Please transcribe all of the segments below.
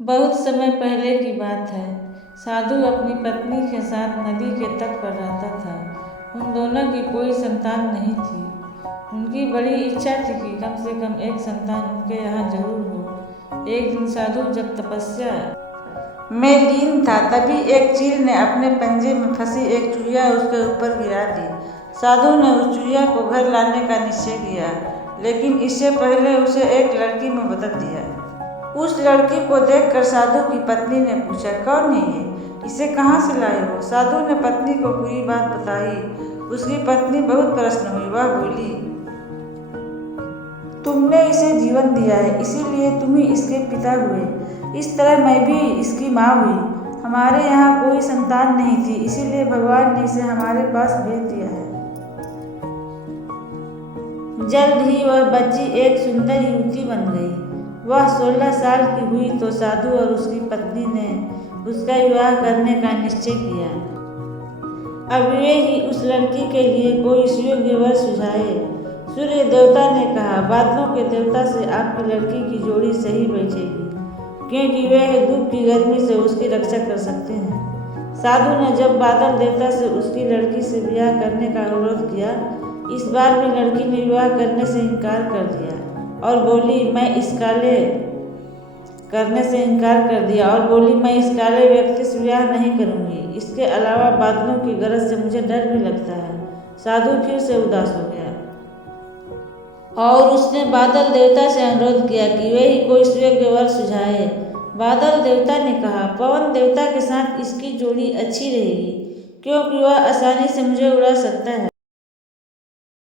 बहुत समय पहले की बात है। साधु अपनी पत्नी के साथ नदी के तट पर रहता था। उन दोनों की कोई संतान नहीं थी। उनकी बड़ी इच्छा थी कि कम से कम एक संतान उनके यहाँ जरूर हो। एक दिन साधु जब तपस्या में लीन था, तभी एक चील ने अपने पंजे में फंसी एक चूहिया उसके ऊपर गिरा दी। साधु ने उस चूहिया को घर लाने का निश्चय किया, लेकिन इससे पहले उसे एक लड़की में बदल दिया। उस लड़की को देखकर साधु की पत्नी ने पूछा, कौन है ये? इसे कहाँ से लाए हो? साधु ने पत्नी को पूरी बात बताई। उसकी पत्नी बहुत प्रसन्न हुई। वह बोली, तुमने इसे जीवन दिया है, इसीलिए तुम ही इसके पिता हुए। इस तरह मैं भी इसकी माँ हुई। हमारे यहाँ कोई संतान नहीं थी, इसीलिए भगवान ने इसे हमारे पास भेज दिया है। जल्द ही वह बच्ची एक सुंदर युवती बन गई। वह 16 साल की हुई तो साधु और उसकी पत्नी ने उसका विवाह करने का निश्चय किया। अब वे ही उस लड़की के लिए कोई सुयोग्य वर सुझाए। सूर्य देवता ने कहा, बादलों के देवता से आपकी लड़की की जोड़ी सही बैठेगी, क्योंकि वे धूप की गर्मी से उसकी रक्षा कर सकते हैं। साधु ने जब बादल देवता से उसकी लड़की से विवाह करने का अनुरोध किया, इस बार भी लड़की ने विवाह करने से इनकार कर दिया और बोली, मैं इस काले व्यक्ति से विवाह नहीं करूंगी। इसके अलावा बादलों की गरज से मुझे डर भी लगता है। साधु फिर से उदास हो गया और उसने बादल देवता से अनुरोध किया कि वे ही कोई सुयोग्य वर सुझाए। बादल देवता ने कहा, पवन देवता के साथ इसकी जोड़ी अच्छी रहेगी, क्योंकि वह आसानी से मुझे उड़ा सकता है।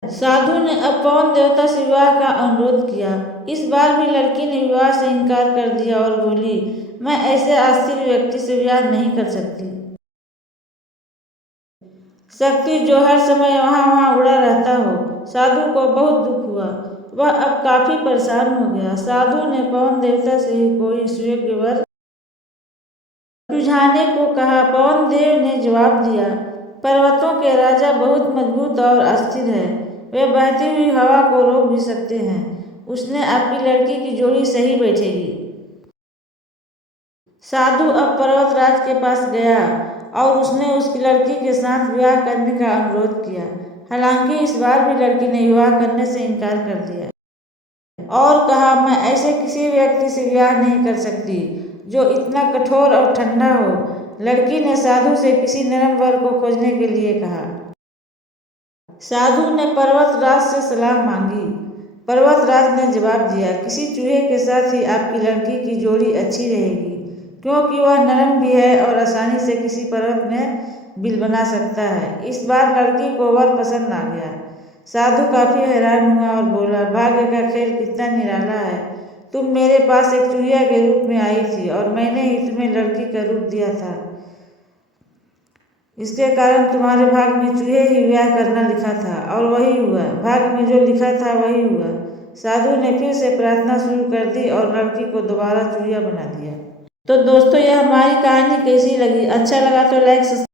साधु ने अब पवन देवता से विवाह का अनुरोध किया। इस बार भी लड़की ने विवाह से इनकार कर दिया और बोली, मैं ऐसे अस्थिर व्यक्ति से विवाह नहीं कर सकती। शक्ति जो हर समय वहाँ उड़ा रहता हो। साधु को बहुत दुख हुआ। वह अब काफी परेशान हो गया। साधु ने पवन देवता से ही कोई सुयोग्य वर सुझाने को कहा। पवन देव ने जवाब दिया, पर्वतों के राजा बहुत मजबूत और अस्थिर है। वे बहती हुई हवा को रोक भी सकते हैं। उसने आपकी लड़की की जोड़ी सही बैठेगी। साधु अब पर्वतराज के पास गया और उसने उसकी लड़की के साथ विवाह करने का अनुरोध किया। हालांकि इस बार भी लड़की ने विवाह करने से इनकार कर दिया और कहा, मैं ऐसे किसी व्यक्ति से विवाह नहीं कर सकती जो इतना कठोर और ठंडा हो। लड़की ने साधु से किसी नरम वर को खोजने के लिए कहा। साधु ने पर्वतराज से सलाह मांगी। पर्वतराज ने जवाब दिया, किसी चूहे के साथ ही आपकी लड़की की जोड़ी अच्छी रहेगी, क्योंकि वह नरम भी है और आसानी से किसी पर्वत में बिल बना सकता है। इस बार लड़की को वर पसंद आ गया। साधु काफी हैरान हुआ और बोला, भाग्य का खेल कितना निराला है। तुम मेरे पास एक चूहिया के रूप में आई थी और मैंने ही तुम्हें लड़की का रूप दिया था। इसके कारण तुम्हारे भाग्य में चूहे ही विवाह करना लिखा था और वही हुआ। भाग्य में जो लिखा था वही हुआ। साधु ने फिर से प्रार्थना शुरू कर दी और लड़की को दोबारा चूहिया बना दिया। तो दोस्तों, यह हमारी कहानी कैसी लगी? अच्छा लगा तो लाइक